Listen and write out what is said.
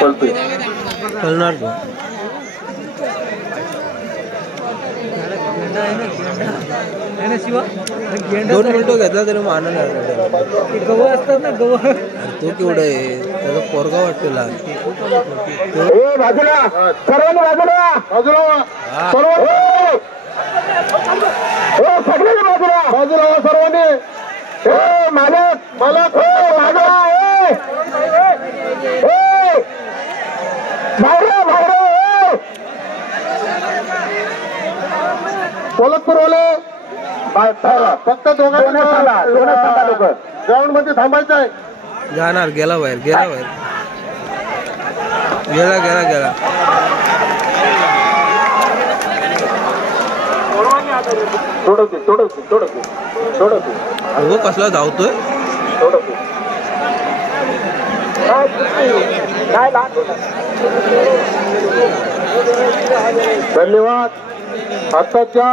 पळतोय कळणार तो. दोन मिनिटं घेतला तरी मानून गव असतात ना गव. तो केवढा आहे त्याचा पोरगा वाटतो लहान. बाजूला सर्वांनी बाजूला बाजूला सगळ्यांनी बाजूला बाजूला सर्वांनी. मालक मालक बाजूला पोलतपूरवाले फक्त दोघांना लोक ग्राउंड मध्ये थांबायचं आहे. जाणार गेला बाहेर गेला बाहेर गेला गेला गेला. सोडवते सोडवते सोडवते सोडवते. अहो कसला धावतोय. सोडवते धन्यवाद. आताच्या